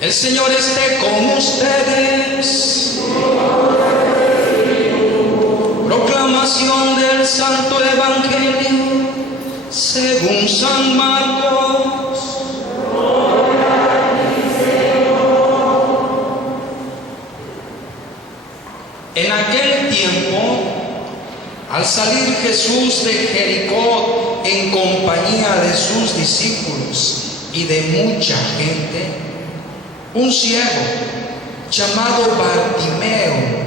El Señor esté con ustedes. Proclamación del Santo Evangelio según San Marcos. En aquel tiempo, al salir Jesús de Jericó en compañía de sus discípulos y de mucha gente, un ciego llamado Bartimeo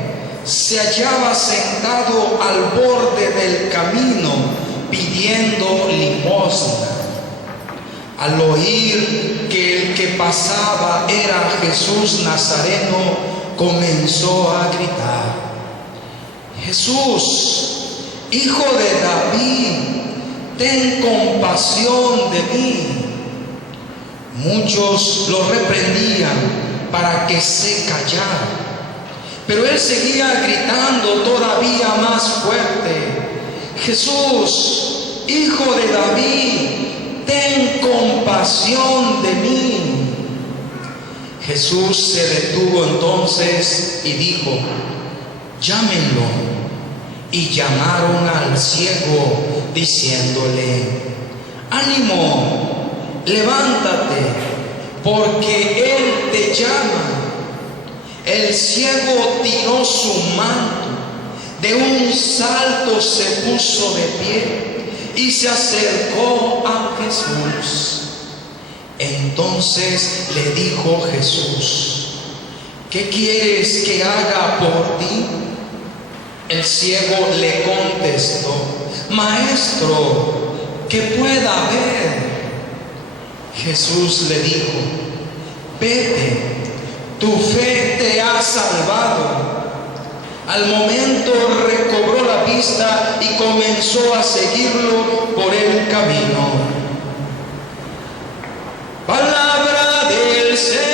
se hallaba sentado al borde del camino pidiendo limosna. Al oír que el que pasaba era Jesús Nazareno, comenzó a gritar: Jesús, Hijo de David, ten compasión de mí. Muchos lo reprendían para que se callara, pero él seguía gritando todavía más fuerte: Jesús, Hijo de David, ten compasión de mí. Jesús se detuvo entonces y dijo: llámenlo. Y llamaron al ciego diciéndole: ánimo, levántate, porque él te llama. El ciego tiró su manto, de un salto se puso de pie y se acercó a Jesús. Entonces le dijo Jesús: ¿qué quieres que haga por ti? El ciego le contestó: Maestro, que pueda ver. Jesús le dijo: vete, tu fe te ha salvado. Al momento recobró la vista y comenzó a seguirlo por el camino. Palabra del Señor.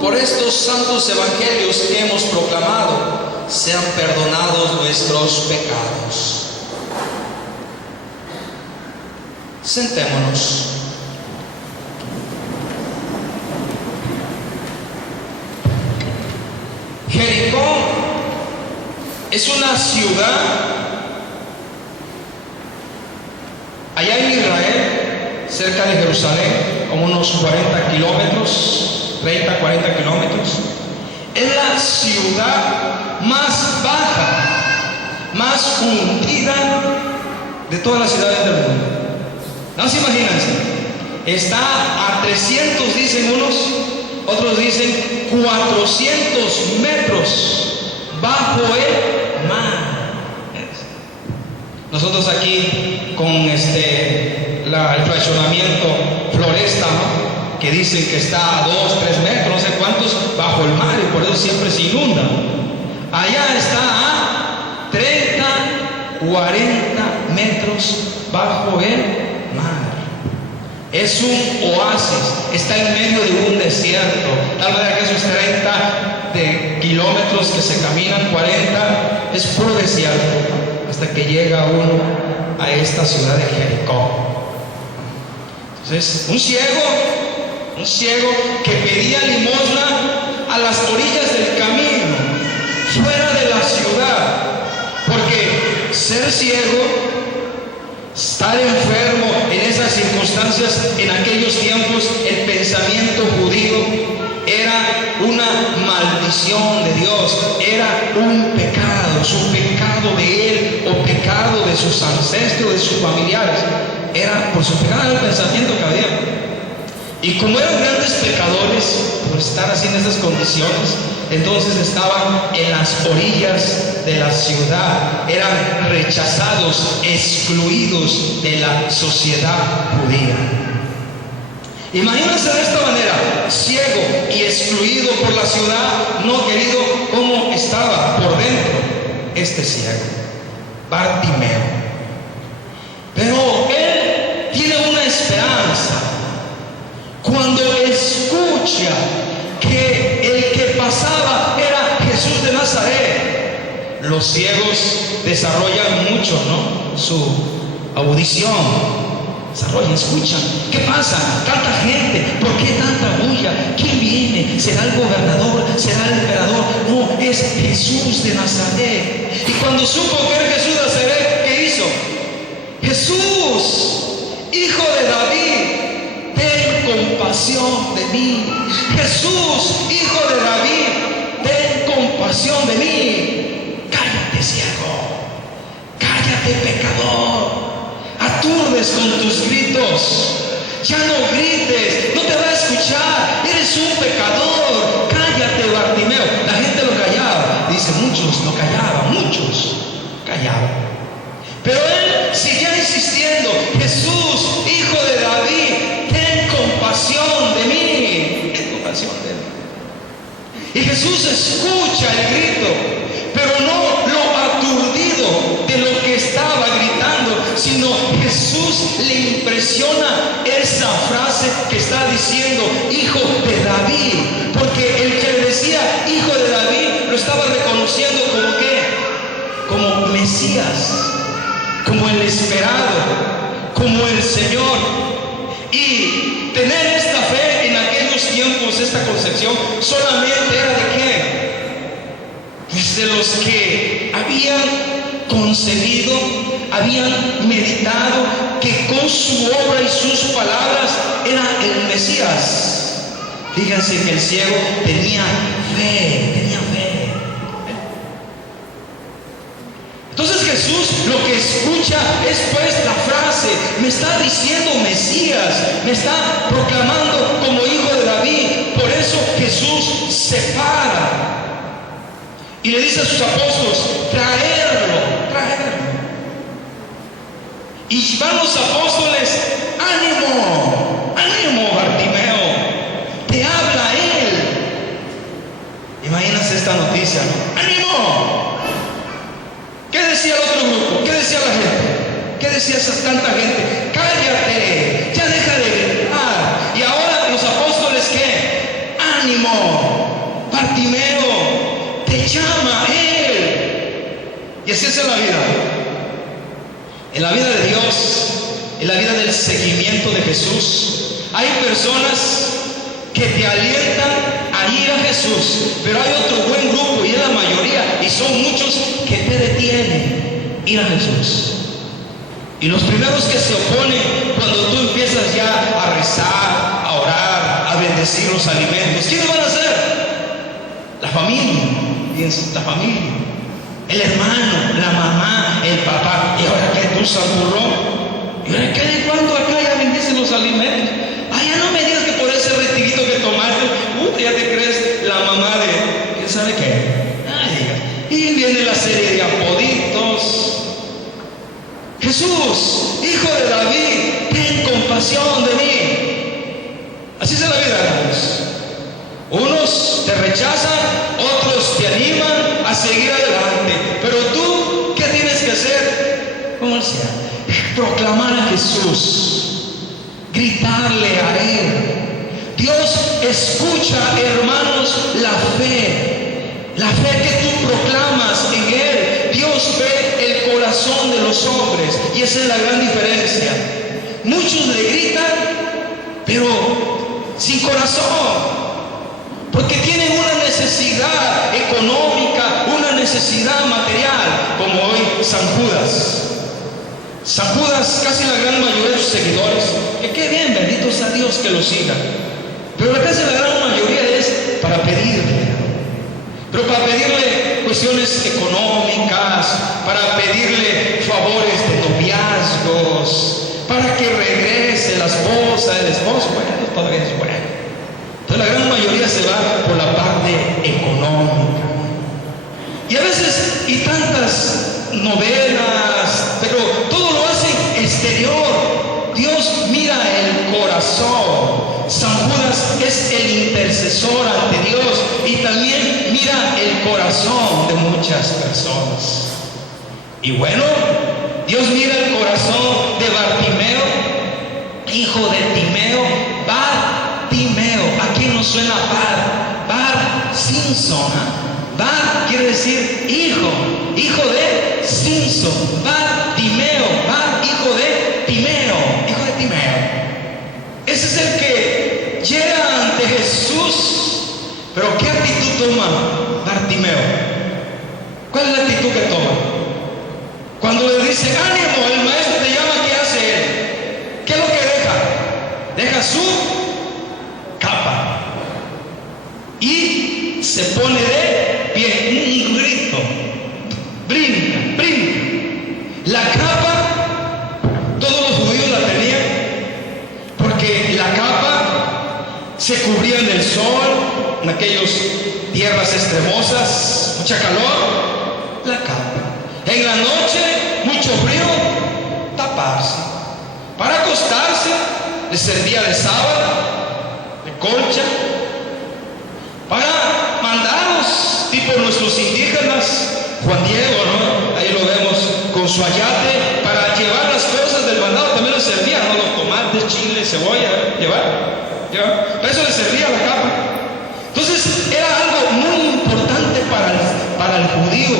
Por estos santos evangelios que hemos proclamado, sean perdonados nuestros pecados. Sentémonos. Jericó es una ciudad allá en Israel, cerca de Jerusalén, como unos 40 kilómetros, 30, 40 kilómetros. Es la ciudad más baja, más hundida de todas las ciudades del mundo. No se imagínense, está a 300, dicen unos, otros dicen 400 metros bajo el mar. Nosotros aquí con el fraccionamiento Floresta, ¿no?, que dicen que está a 2, 3 metros, no sé cuántos, bajo el mar, y por eso siempre se inunda. Allá está a 30, 40 metros bajo el mar. Es un oasis, está en medio de un desierto. Tal vez que esos 30 de kilómetros que se caminan, 40, es puro desierto, hasta que llega uno a esta ciudad de Jericó. Entonces, un ciego que pedía limosna a las orillas del camino, fuera de la ciudad, porque ser ciego, estar enfermo en esas circunstancias, en aquellos tiempos, el pensamiento judío era una maldición de Dios, era un pecado, su pecado de él o pecado de sus ancestros, de sus familiares, era por su pecado el pensamiento que había. Y como eran grandes pecadores por estar así en esas condiciones, entonces estaban en las orillas de la ciudad, eran rechazados, excluidos de la sociedad judía. Imagínense de esta manera, ciego y excluido por la ciudad, no querido, cómo estaba por dentro este ciego, Bartimeo. Pero él tiene una esperanza. Cuando escucha que el que pasaba era Jesús de Nazaret, los ciegos desarrollan mucho, ¿no?, su audición. Desarrollan, escuchan. ¿Qué pasa? Tanta gente. ¿Por qué tanta bulla? ¿Quién viene? ¿Será el gobernador? ¿Será el emperador? No, es Jesús de Nazaret. Y cuando supo que era Jesús de Nazaret, ¿qué hizo? Jesús, hijo de David, ten compasión de mí. Jesús, hijo de David, ten compasión de mí. Cállate, ciego. Cállate, pecador. Aturdes con tus gritos. Ya no grites, no te va a escuchar. Eres un pecador. Cállate, Bartimeo. La gente lo callaba. Dice, muchos lo callaban, muchos callaban. Pero él seguía insistiendo. Jesús, hijo de David, ten compasión de mí. Ten compasión de mí. Y Jesús escucha el grito, pero no lo aturdido de lo que estaba gritando, sino Jesús le impresiona esa frase que está diciendo, hijo de David, porque el que le decía hijo de David lo estaba reconociendo como ¿qué? Como Mesías, como el esperado, como el Señor. Y tener esta fe en aquellos tiempos, esta concepción, solamente era de ¿qué? Pues de los que habían concebido, habían meditado que con su obra y sus palabras era el Mesías. Fíjense que el ciego tenía fe, tenía fe. Entonces Jesús lo que escucha es pues la frase, me está diciendo Mesías, me está proclamando como hijo de David. Por eso Jesús se para y le dice a sus apóstoles, traerlo, traerlo. Y van los apóstoles, ánimo, ánimo, Bartimeo, te habla él. Imagínense esta noticia, ¿no? ¡Ánimo! ¿Qué decía el otro grupo? ¿Qué decía la gente? ¿Qué decía esa tanta gente? ¡Cállate! ¡Ya deja de gritar! Y ahora los apóstoles, ¿qué? ¡Ánimo! Bartimeo, te llama él. Y así es en la vida. En la vida de Dios, en la vida del seguimiento de Jesús, hay personas que te alientan a ir a Jesús, pero hay otro buen grupo, y es la mayoría, y son muchos que te detienen ir a Jesús. Y los primeros que se oponen cuando tú empiezas ya a rezar, a orar, a bendecir los alimentos, ¿quiénes van a ser? La familia, fíjense, la familia. El hermano, la mamá, el papá. ¿Y ahora qué tú, santurrón? ¿Y ahora qué? ¿De cuándo acá ya bendicen los alimentos? Ya no me digas que por ese retiguito que tomaste, ya te crees la mamá de ¿quién sabe qué? Y viene la serie de apoditos. Jesús, hijo de David, ten compasión de mí. Así es la vida, hermanos. Unos te rechazan, otros te animan a seguir adelante. Pero tú, ¿qué tienes que hacer? Como sea, proclamar a Jesús, gritarle a Él. Dios escucha, hermanos, la fe que tú proclamas en Él. Dios ve el corazón de los hombres, y esa es la gran diferencia. Muchos le gritan, pero sin corazón. Porque tienen una necesidad económica, una necesidad material, como hoy San Judas. San Judas, casi la gran mayoría de sus seguidores, que qué bien, bendito sea Dios que lo siga. Pero la casi la gran mayoría es para pedirle. Pero para pedirle cuestiones económicas, para pedirle favores de noviazgos, para que regrese la esposa, el esposo, bueno, todavía es bueno. Entonces la gran mayoría se va por la parte económica. Y a veces, y tantas novenas, pero todo lo hacen exterior. Dios mira el corazón. San Judas es el intercesor ante Dios y también mira el corazón de muchas personas. Y bueno, Dios mira el corazón de Bartimeo, hijo de Timeo, Bartimeo. ¿A quién nos suena Bar Simpson? Bar quiere decir hijo de Simpson. Bartimeo, Bar, hijo de toma Bartimeo? ¿Cuál es la actitud que toma? Cuando le dice, ánimo, el maestro te llama, ¿qué hace él? ¿Qué es lo que deja? Deja su capa y se pone de pie, un grito, brinca. La capa, todos los judíos la tenían, porque la capa se cubría del sol, en aquellas tierras extremosas, mucha calor, la capa. En la noche, mucho frío, taparse. Para acostarse, les servía de sábana, de colcha. Para mandados, tipo nuestros indígenas, Juan Diego, ¿no? Ahí lo vemos con su ayate, para llevar las cosas del mandado también les servía, ¿no? Los tomates, chile, cebolla, llevar. Para eso les servía la capa. Entonces era algo muy importante para el judío.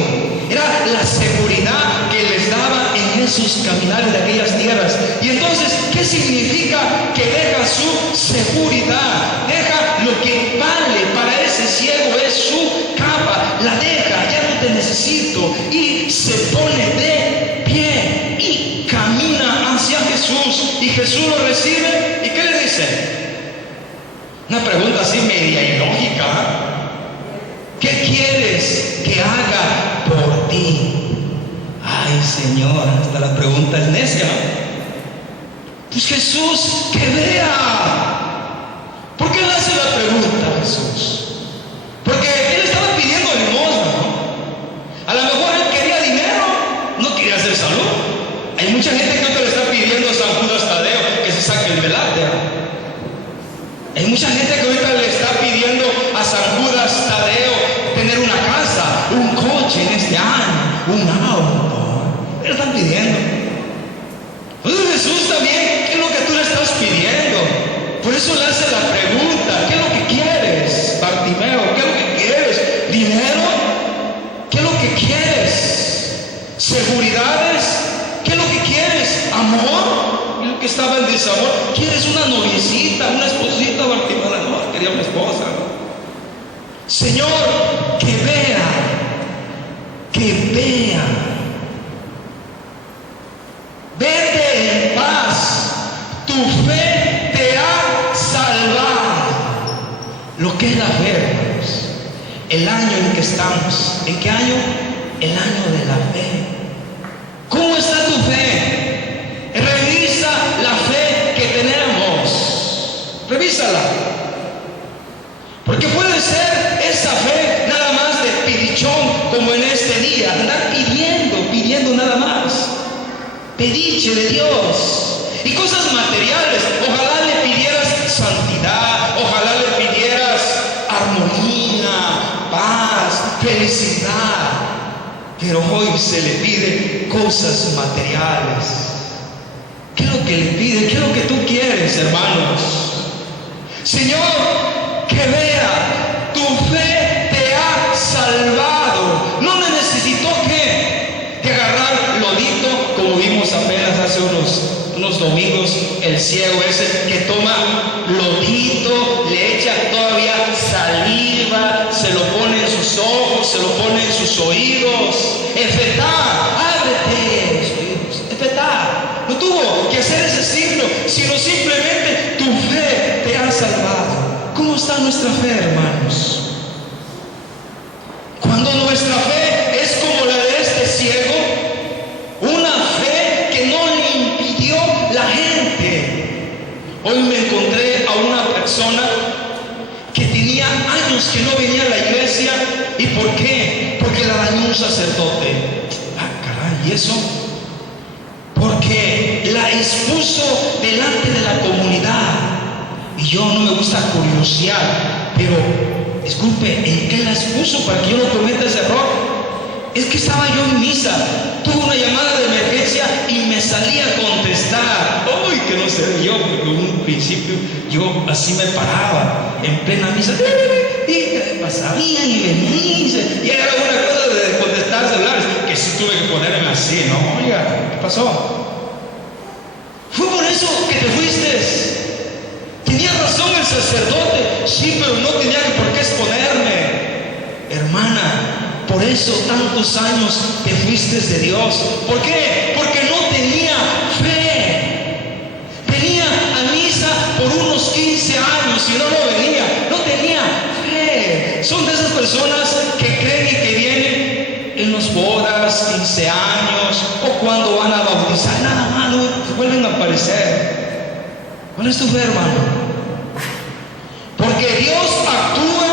Era la seguridad que les daba en esos caminares de aquellas tierras. Y entonces, ¿qué significa que deja su seguridad? Deja lo que vale para ese ciego, es su capa. La deja, ya no te necesito. Y se pone de pie y camina hacia Jesús. Y Jesús lo recibe. ¿Y qué le dice? Una pregunta así media ilógica. ¿Qué quieres que haga por ti? Ay, Señor, hasta la pregunta es necia. Pues Jesús, que vea. ¿Por qué le hace la pregunta a Jesús? Porque él estaba pidiendo limosna, ¿no? A lo mejor él quería dinero, no quería hacer salud. Hay mucha gente que ahorita le está pidiendo a San Judas Tadeo que se saque el velate. Hay mucha gente que ahorita le está pidiendo a San Judas Tadeo tener una casa, un coche en este año, un auto. Le están pidiendo. Entonces Jesús también, ¿qué es lo que tú le estás pidiendo? Por eso le hace la pregunta, ¿qué es lo que quieres, Bartimeo? ¿Qué es lo que quieres? ¿Dinero? ¿Qué es lo que quieres? ¿Seguridades? ¿Qué es lo que quieres? ¿Amor? ¿Y lo que estaba en desamor? ¿Quieres una noviecita, una esposita, Bartimeo? No, quería una esposa. Señor, que vea. Vete en paz, tu fe te ha salvado. Lo que es la fe, hermanos, el año en que estamos. ¿En qué año? El año de la fe. ¿Cómo está tu fe? Revisa la fe que tenemos. Revísala. Porque puede ser esa fe nada más de pidichón, como en este día, andar pidiendo nada más. Pediche de Dios. Y cosas materiales. Ojalá le pidieras santidad, ojalá le pidieras armonía, paz, felicidad. Pero hoy se le pide cosas materiales. ¿Qué es lo que le pide? ¿Qué es lo que tú quieres, hermanos? Señor, que vea, tu fe te ha salvado. No necesitó que de agarrar lodito, como vimos apenas hace unos domingos, el ciego ese que toma lodito, le echa todavía saliva, se lo pone en sus ojos, se lo pone en sus oídos. Efetá, ábrete los oídos. Efetá, no tuvo que hacer ese signo, sino simplemente tu fe te ha salvado. ¿Cómo está nuestra fe, hermanos? Cuando nuestra fe es como la de este ciego, una fe que no le impidió la gente. Hoy me encontré a una persona que tenía años que no venía a la iglesia. ¿Y por qué? Porque la dañó un sacerdote. Ah, caray, ¿y eso? Porque la expuso delante de la comunidad. Y yo no me gusta curiosear, pero disculpe, ¿en qué la expuso para que yo no cometa ese error? Es que estaba yo en misa, tuve una llamada de emergencia y me salí a contestar. ¡Uy, que no sé yo! Porque en un principio yo así me paraba en plena misa y pasaban y venían y era una cosa de contestar celulares que sí tuve que ponerme así, ¿no? Oiga, ¿qué pasó? Fue por eso que te fuiste. Tenía razón el sacerdote, sí, pero no tenía por qué exponerme. hermana, por eso tantos años te fuiste de Dios. ¿Por qué? Porque no tenía fe. Venía a misa por unos 15 años y no lo venía. No tenía fe. Son de esas personas que creen y que vienen en las bodas, 15 años o cuando van a bautizar, nada más no vuelven a aparecer. ¿Cuál es tu fe, hermano? Porque Dios actúa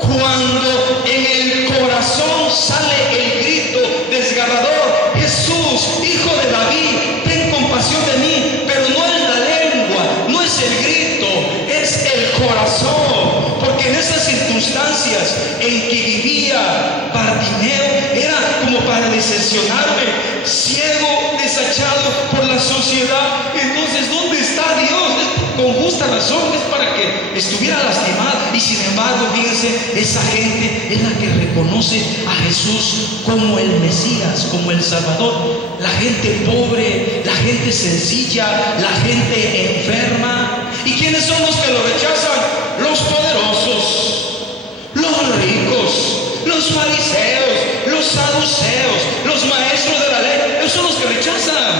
cuando en el corazón sale el grito desgarrador: Jesús, Hijo de David, ten compasión de mí. Pero no es la lengua, no es el grito, es el corazón. Porque en esas circunstancias en que vivía Bartimeo era como para decepcionarme, ciego, desechado por la sociedad. Entonces, ¿dónde está Dios? Con justa razón, es para que estuviera lastimado. Y sin embargo, fíjense, esa gente es la que reconoce a Jesús como el Mesías, como el Salvador. La gente pobre, la gente sencilla, la gente enferma. ¿Y quiénes son los que lo rechazan? Los poderosos, los ricos, los fariseos, los saduceos, los maestros de la ley. Esos son los que rechazan.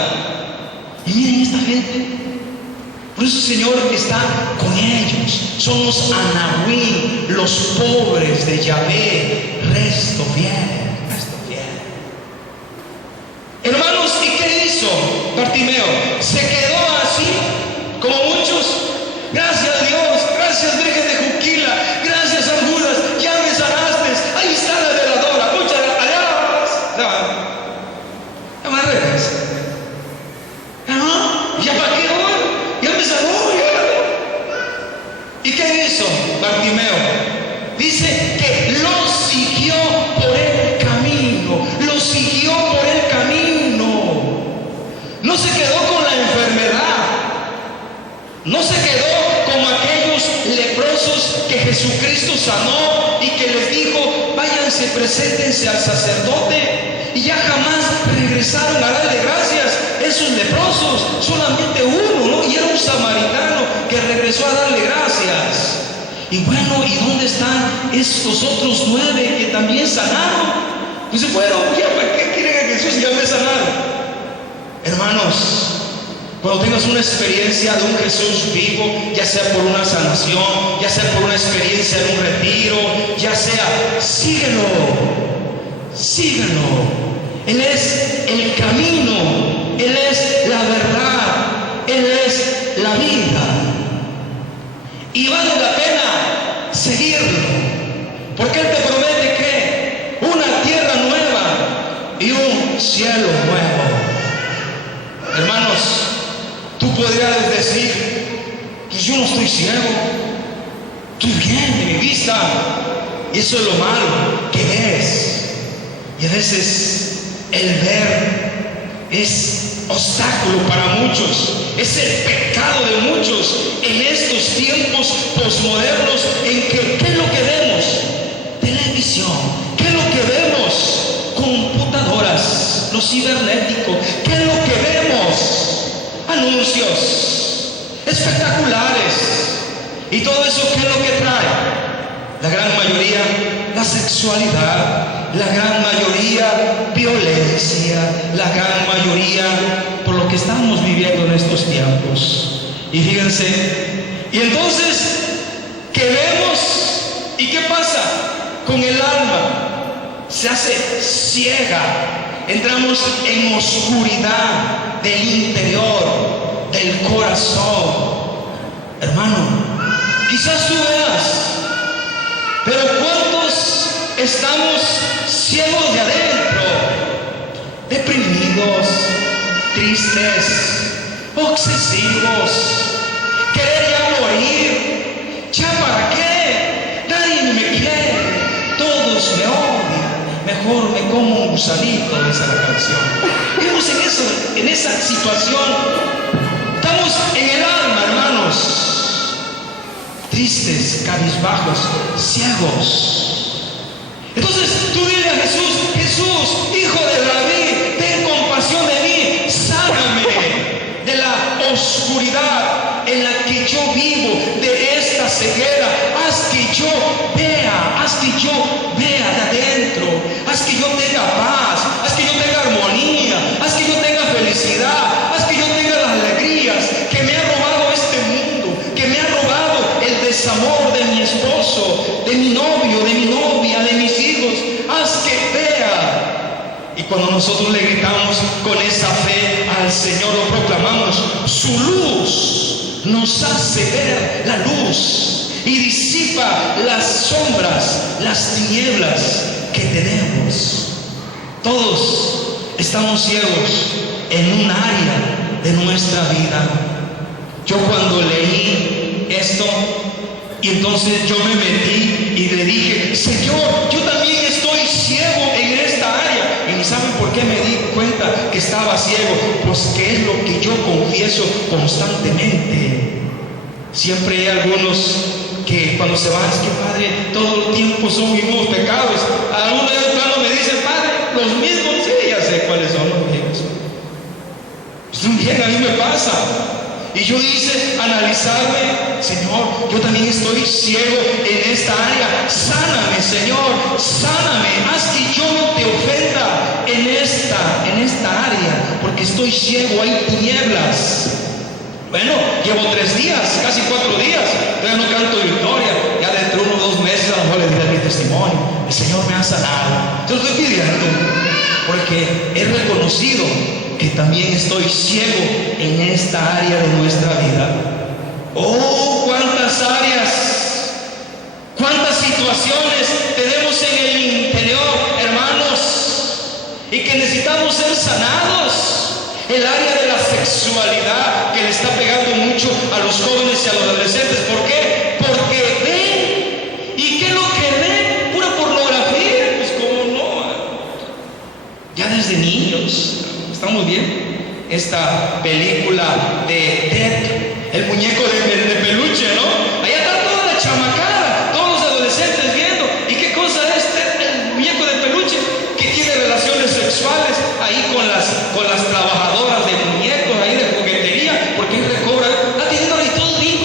Y miren esta gente. Por eso el Señor está con ellos. Son los anahuí, los pobres de Yahvé. Resto bien, resto bien. Hermanos, ¿y qué hizo Bartimeo? ¿Se quedó así como muchos? Gracias Dios, gracias Virgen de Juquila, gracias San Judas, ya me sanaste. Ahí está la veladora, muchas gracias. Ya me regresa. ¿Ya para qué hoy? Ya me sanó, ya. ¿Y qué hizo Bartimeo? Dice que lo siguió por el camino. Lo siguió por el camino. No se quedó con la enfermedad. No se quedó como aquellos leprosos que Jesucristo sanó y que les dijo: váyanse, preséntense al sacerdote. Y ya jamás regresaron a darle gracias. Esos leprosos, solamente uno, ¿no? Y era un samaritano que regresó a darle gracias. Y bueno, ¿y dónde están estos otros 9 que también sanaron? Pues se fueron. ¿Ya para qué quieren a Jesús? Ya me sanaron. Hermanos, cuando tengas una experiencia de un Jesús vivo, ya sea por una sanación, ya sea por una experiencia de un retiro, ya sea, síguelo, síguelo. Él es el camino, Él es la verdad, Él es la vida. Y vale la pena seguirlo, porque Él te promete que una tierra nueva y un cielo nuevo. Hermanos, tú podrías decir: pues yo no estoy ciego, estoy bien de mi vista. Y eso es lo malo, que ves. Y a veces el ver es obstáculo para muchos, es el pecado de muchos en estos tiempos posmodernos en que, ¿qué es lo que vemos? Televisión. ¿Qué es lo que vemos? Computadoras, lo cibernético. ¿Qué es lo que vemos? Anuncios espectaculares. Y todo eso, ¿qué es lo que trae? La gran mayoría, la sexualidad. La gran mayoría, violencia. La gran mayoría, por lo que estamos viviendo en estos tiempos. Y fíjense, y entonces, ¿qué vemos? ¿Y qué pasa con el alma? Se hace ciega. Entramos en oscuridad del interior, del corazón. Hermano, quizás tú veas, pero ¿cuántos estamos ciegos de adentro? Deprimidos, tristes, obsesivos, querer ya morir. ¿Ya para qué? Nadie me quiere, todos me odian, mejor me como un gusanito, dice la canción. Vivimos en esa situación. Estamos en el alma, hermanos, tristes, cabizbajos, ciegos. Entonces tú dile a Jesús: Jesús, Hijo de David, ten compasión de mí, sáname de la oscuridad en la que yo vivo, de esta ceguera. Haz que yo vea, haz que yo vea cuando nosotros le gritamos con esa fe al Señor, lo proclamamos, su luz nos hace ver la luz y disipa las sombras, las tinieblas que tenemos. Todos estamos ciegos en un área de nuestra vida. Yo cuando leí esto, y entonces yo me metí y le dije, Señor, yo también estoy ciego en esta área. Y ni saben por qué me di cuenta que estaba ciego, pues que es lo que yo confieso constantemente. Siempre hay algunos que cuando se van, es que Padre, todo el tiempo son mismos pecados. Algunos de plano me dicen, Padre, los mismos, sí, ya sé cuáles son los mismos. Pues bien, a mí me pasa. Y yo hice analizarme, Señor, yo también estoy ciego en esta área. Sáname, Señor, sáname. Haz que yo no te ofenda en esta área, porque estoy ciego, hay tinieblas. Bueno, llevo 3 días, casi 4 días, todavía no canto victoria. Ya dentro de 1 o 2 meses a lo mejor les diré mi testimonio. El Señor me ha sanado. Yo lo estoy pidiendo, porque he reconocido que también estoy ciego en esta área de nuestra vida. Oh, cuántas áreas, cuántas situaciones tenemos en el interior, hermanos, y que necesitamos ser sanados. El área de la sexualidad que le está pegando mucho a los jóvenes y a los adolescentes. ¿Por qué? Porque ven. ¿Y qué es lo que ven? Pura pornografía. Pues cómo no. Ya desde niños. ¿Estamos bien? Esta película de Ted, el muñeco de peluche, ¿no? Allá está toda la chamacada, todos los adolescentes viendo. ¿Y qué cosa es Ted, el muñeco de peluche? Que tiene relaciones sexuales ahí con las trabajadoras de muñecos, ahí de juguetería, porque él recobra, está teniendo ahí todo bien,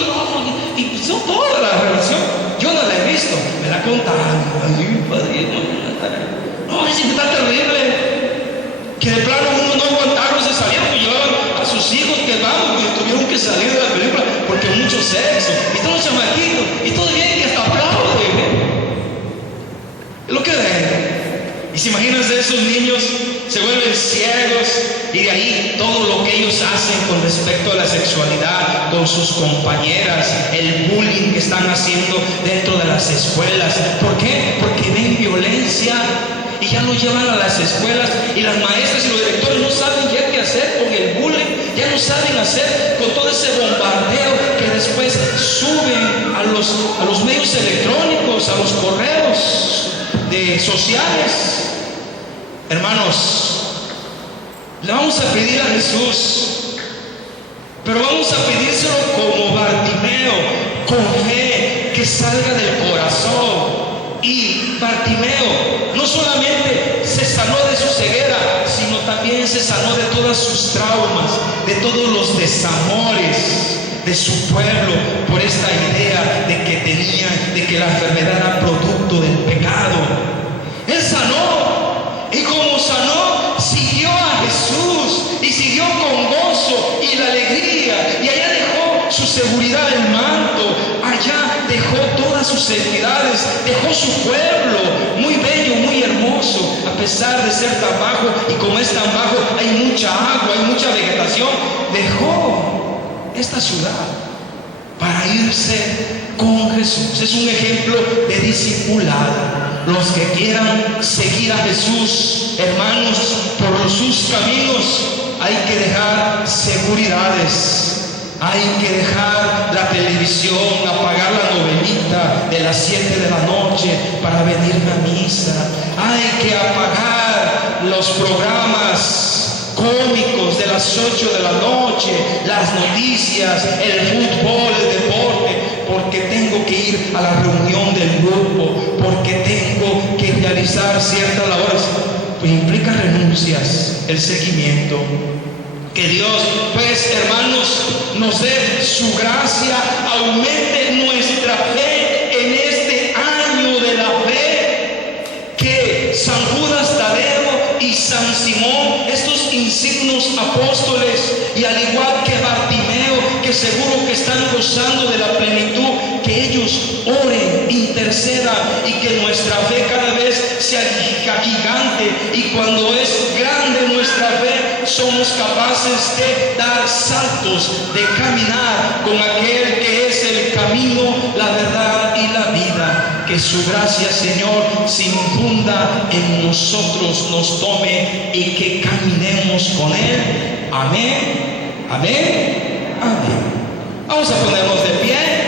y son toda la relación. Yo no la he visto, me la contaron. Ay, padrino, no, es que está terrible. Que de plano uno no aguantaron, se salieron y llevaban a sus hijos que vamos, y tuvieron que salir de la película porque mucho sexo, y todos los chamaquitos, y todo bien, que hasta aplauden. Es lo que ven. Y si imagínense, esos niños se vuelven ciegos, y de ahí todo lo que ellos hacen con respecto a la sexualidad, con sus compañeras, el bullying que están haciendo dentro de las escuelas. ¿Por qué? Porque ven violencia. Y ya lo llevan a las escuelas, y las maestras y los directores no saben ya qué hacer con el bullying, ya no saben hacer con todo ese bombardeo que después suben a los medios electrónicos, a los correos sociales. Hermanos, le vamos a pedir a Jesús, pero vamos a pedírselo como Bartimeo, con fe, que salga del corazón. Y Bartimeo no solamente se sanó de su ceguera, sino también se sanó de todas sus traumas, de todos los desamores de su pueblo, por esta idea de que tenía, de que la enfermedad era producto del pecado. Él sanó, y como sanó, siguió a Jesús, y siguió con gozo y la alegría, y allá dejó su seguridad del manto, allá dejó todas sus seguridades, dejó su pueblo muy bello, muy hermoso, a pesar de ser tan bajo, y como es tan bajo hay mucha agua, hay mucha vegetación. Dejó esta ciudad para irse con Jesús. Es un ejemplo de discipulado. Los que quieran seguir a Jesús, hermanos, por sus caminos, hay que dejar seguridades. Hay que dejar la televisión, apagar la novelita de las 7 de la noche para venir a misa. Hay que apagar los programas cómicos de las 8 de la noche, las noticias, el fútbol, el deporte, porque tengo que ir a la reunión del grupo, porque tengo que realizar ciertas labores. Pues implica renuncias, el seguimiento. Que Dios, pues, hermanos, nos dé su gracia, aumente nuestra fe en este año de la fe. Que San Judas Tadeo y San Simón, estos insignos apóstoles, y al igual que Bartimeo, que seguro que están gozando de la plenitud, que ellos oren, intercedan, y que nuestra fe cada vez se gigante, y cuando es grande nuestra fe, somos capaces de dar saltos, de caminar con aquel que es el camino, la verdad y la vida. Que su gracia, Señor, se infunda en nosotros, nos tome y que caminemos con Él. Amén, amén, amén. Vamos a ponernos de pie.